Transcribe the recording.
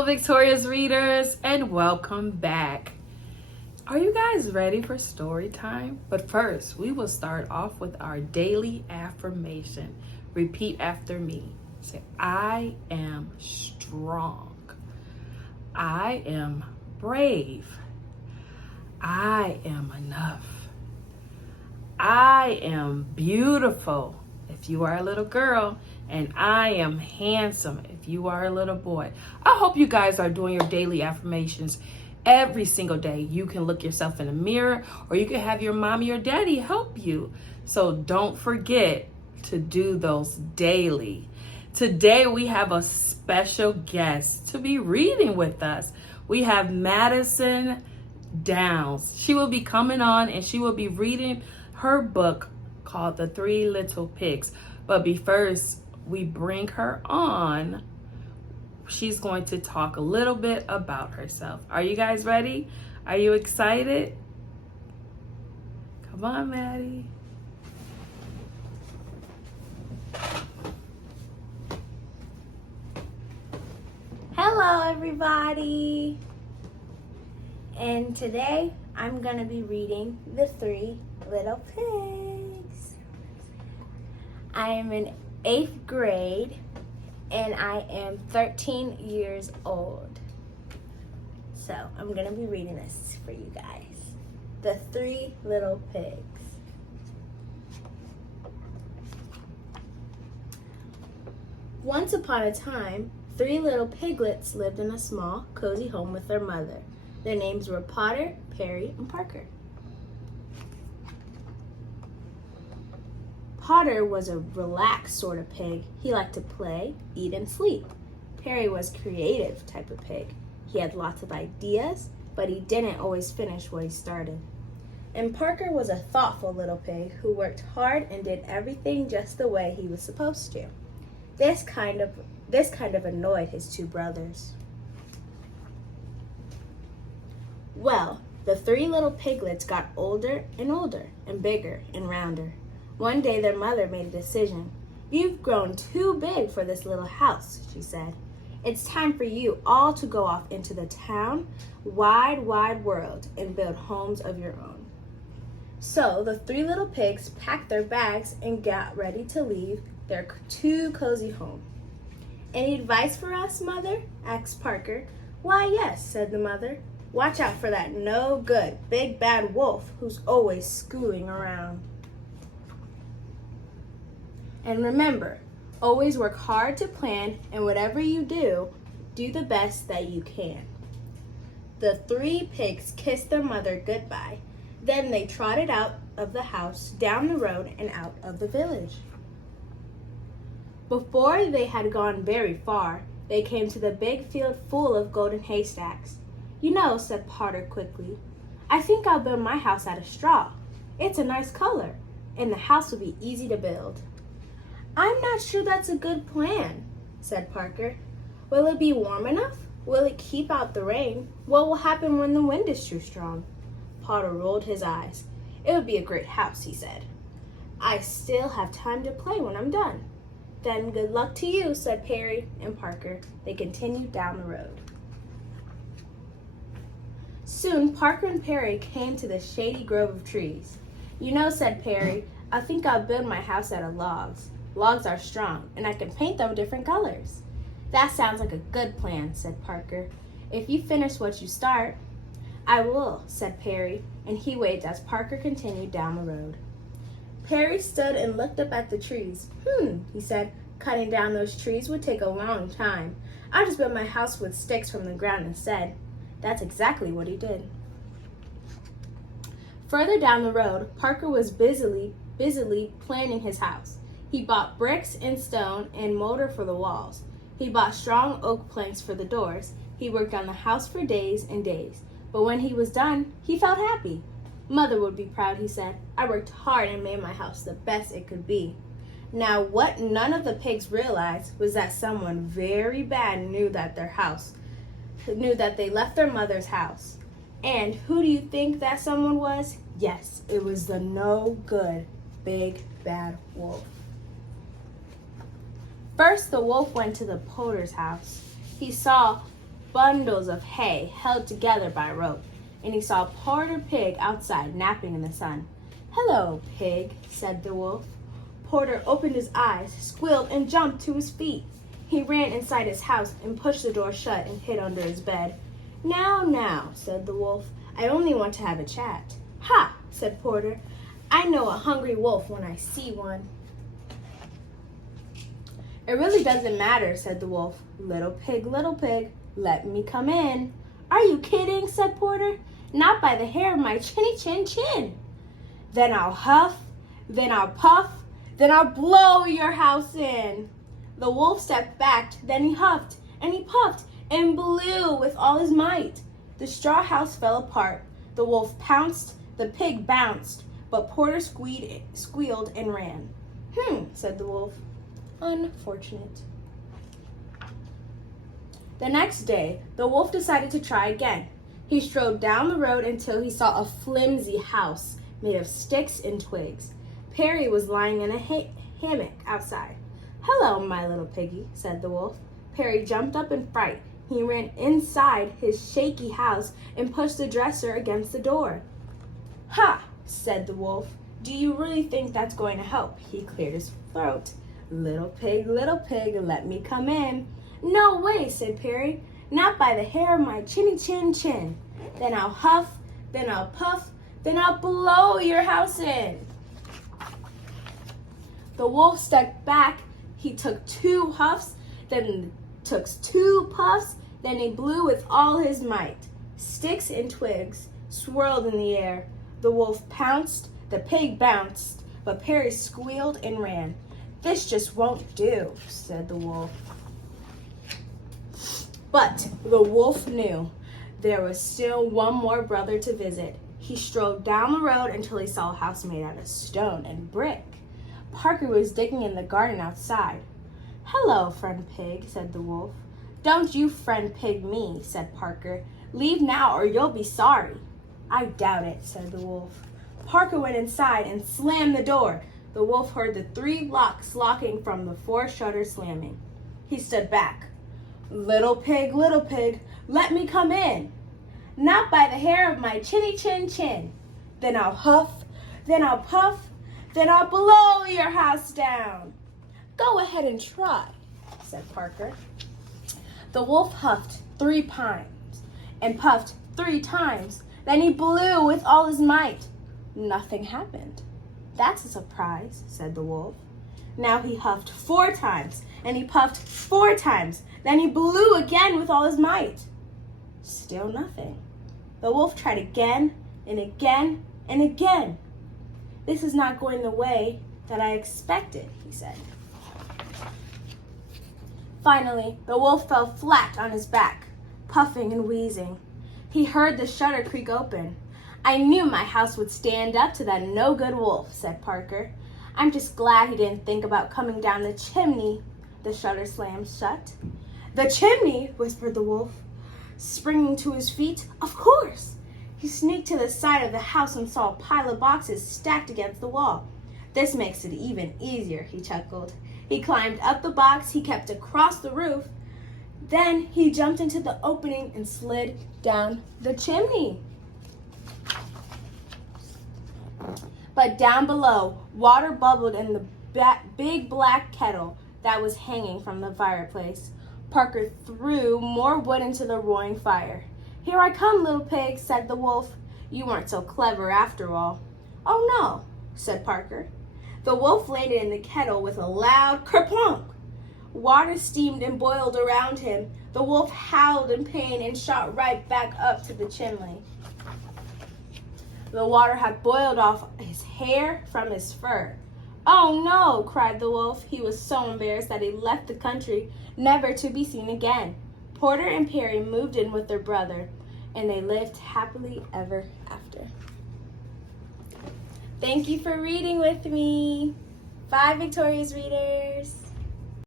Hello, Victorious readers, and welcome back. Are you guys ready for story time? But first, we will start off with our daily affirmation. Repeat after me. Say, I am strong. I am brave. I am enough. I am beautiful if you are a little girl, and I am handsome if you are a little boy. I hope you guys are doing your daily affirmations every single day. You can look yourself in the mirror, or you can have your mommy or daddy help you. So don't forget to do those daily. Today we have a special guest to be reading with us. We have Maddisyn Downs. She will be coming on and she will be reading her book called The Three Little Pigs. But first we bring her on, she's going to talk a little bit about herself. Are you guys ready? Are you excited? Come on, Maddie. Hello, everybody. And today I'm going to be reading The Three Little Pigs. I am in 8th grade and I am 13 years old. So I'm going to be reading this for you guys. The Three Little Pigs. Once upon a time, 3 little piglets lived in a small, cozy home with their mother. Their names were Potter, Perry, and Parker. Potter was a relaxed sort of pig. He liked to play, eat, and sleep. Perry was a creative type of pig. He had lots of ideas, but he didn't always finish what he started. And Parker was a thoughtful little pig who worked hard and did everything just the way he was supposed to. This kind of annoyed his 2 brothers. Well, the 3 little piglets got older and bigger and rounder. One day their mother made a decision. You've grown too big for this little house, she said. It's time for you all to go off into the wide world and build homes of your own. So the 3 little pigs packed their bags and got ready to leave their too cozy home. Any advice for us, Mother? Asked Parker. Why, yes, said the mother. Watch out for that no good, big bad wolf who's always schooling around. And remember, always work hard to plan, and whatever you do, do the best that you can. The 3 pigs kissed their mother goodbye. Then they trotted out of the house, down the road, and out of the village. Before they had gone very far, they came to the big field full of golden haystacks. You know, said Potter quickly, I think I'll build my house out of straw. It's a nice color, and the house will be easy to build. I'm not sure that's a good plan, said Parker. Will it be warm enough? Will it keep out the rain? What will happen when the wind is too strong? Potter rolled his eyes. It would be a great house, he said. I still have time to play when I'm done. Then good luck to you, said Perry and Parker. They continued down the road. Soon Parker and Perry came to the shady grove of trees. You know, said Perry, I think I'll build my house out of logs. Logs are strong, and I can paint them different colors. That sounds like a good plan, said Parker. If you finish what you start. I will, said Perry, and he waved as Parker continued down the road. Perry stood and looked up at the trees. He said, cutting down those trees would take a long time. I'll just build my house with sticks from the ground instead. That's exactly what he did. Further down the road, Parker was busily planning his house. He bought bricks and stone and mortar for the walls. He bought strong oak planks for the doors. He worked on the house for days and days. But when he was done, he felt happy. Mother would be proud, he said. I worked hard and made my house the best it could be. Now, what none of the pigs realized was that someone very bad knew that they left their mother's house. And who do you think that someone was? Yes, it was the no good big bad wolf. First, the wolf went to the Potter's house. He saw bundles of hay held together by rope, and he saw Porter Pig outside napping in the sun. "Hello, Pig," said the wolf. Porter opened his eyes, squealed, and jumped to his feet. He ran inside his house and pushed the door shut and hid under his bed. Now, said the wolf, "I only want to have a chat." "Ha," said Porter, "I know a hungry wolf when I see one." "It really doesn't matter," said the wolf. Little pig, let me come in." "Are you kidding?" said Porter. "Not by the hair of my chinny chin chin." "Then I'll huff, then I'll puff, then I'll blow your house in." The wolf stepped back, then he huffed, and he puffed, and blew with all his might. The straw house fell apart. The wolf pounced, the pig bounced, but Porter squealed and ran. Said the wolf. "Unfortunate." The next day, the wolf decided to try again. He strode down the road until he saw a flimsy house made of sticks and twigs. Perry was lying in a hammock outside. "Hello, my little piggy," said the wolf. Perry jumped up in fright. He ran inside his shaky house and pushed the dresser against the door. "Ha," said the wolf. "Do you really think that's going to help?" He cleared his throat. Little pig, let me come in." "No way," said Perry. "Not by the hair of my chinny chin chin. Then I'll huff, then I'll puff, then I'll blow your house in." The wolf stepped back. He took 2 huffs, then took 2 puffs, then he blew with all his might. Sticks and twigs swirled in the air. The wolf pounced, the pig bounced, but Perry squealed and ran. "This just won't do," said the wolf. But the wolf knew there was still one more brother to visit. He strode down the road until he saw a house made out of stone and brick. Parker was digging in the garden outside. "Hello, friend pig," said the wolf. "Don't you friend pig me," said Parker. "Leave now or you'll be sorry." "I doubt it," said the wolf. Parker went inside and slammed the door. The wolf heard the 3 locks locking from the 4 shutters slamming. He stood back. Little pig, let me come in." "Not by the hair of my chinny chin chin. Then I'll huff, then I'll puff, then I'll blow your house down." "Go ahead and try," said Parker. The wolf huffed 3 times and puffed 3 times. Then he blew with all his might. Nothing happened. "That's a surprise," said the wolf. Now he huffed 4 times and he puffed 4 times. Then he blew again with all his might. Still nothing. The wolf tried again and again and again. "This is not going the way that I expected," he said. Finally, the wolf fell flat on his back, puffing and wheezing. He heard the shutter creak open. "I knew my house would stand up to that no-good wolf," said Parker. "I'm just glad he didn't think about coming down the chimney." The shutter slammed shut. "The chimney?" whispered the wolf, springing to his feet. "Of course!" He sneaked to the side of the house and saw a pile of boxes stacked against the wall. "This makes it even easier," he chuckled. He climbed up the box he kept across the roof. Then he jumped into the opening and slid down the chimney. But down below, water bubbled in the big black kettle that was hanging from the fireplace. Parker threw more wood into the roaring fire. "Here I come, little pig," said the wolf. "You weren't so clever after all." "Oh no," said Parker. The wolf landed in the kettle with a loud kerplunk. Water steamed and boiled around him. The wolf howled in pain and shot right back up to the chimney. The water had boiled off his hair from his fur. "Oh no," cried the wolf. He was so embarrassed that he left the country, never to be seen again. Porter and Perry moved in with their brother, and they lived happily ever after. Thank you for reading with me. Bye, Victorious readers.